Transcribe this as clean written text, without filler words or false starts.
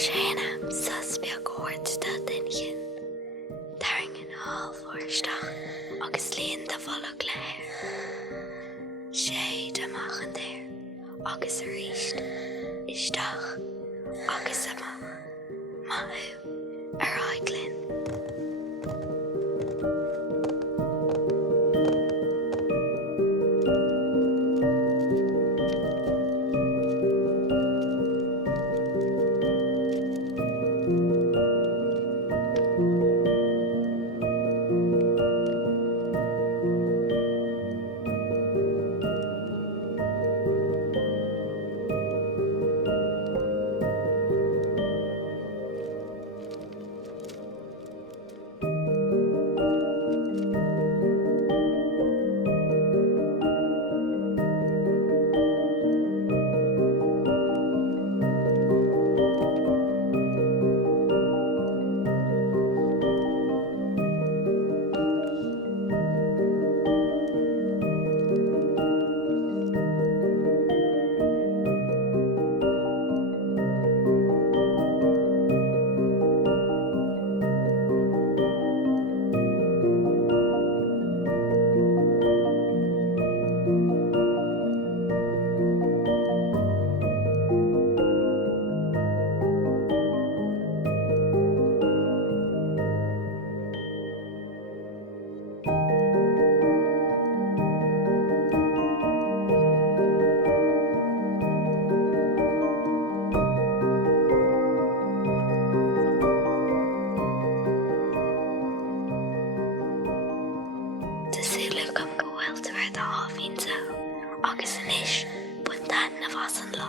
séna sus beag óirta daine Taring an áilmhóristeach agus líon de bholach léir. Sé amach an déir agus a ríist isteach agus amach maithú ar aiglinn. Tásúla gom go bhfuil tar de ábhíonn agus inis buin na bhasan lá.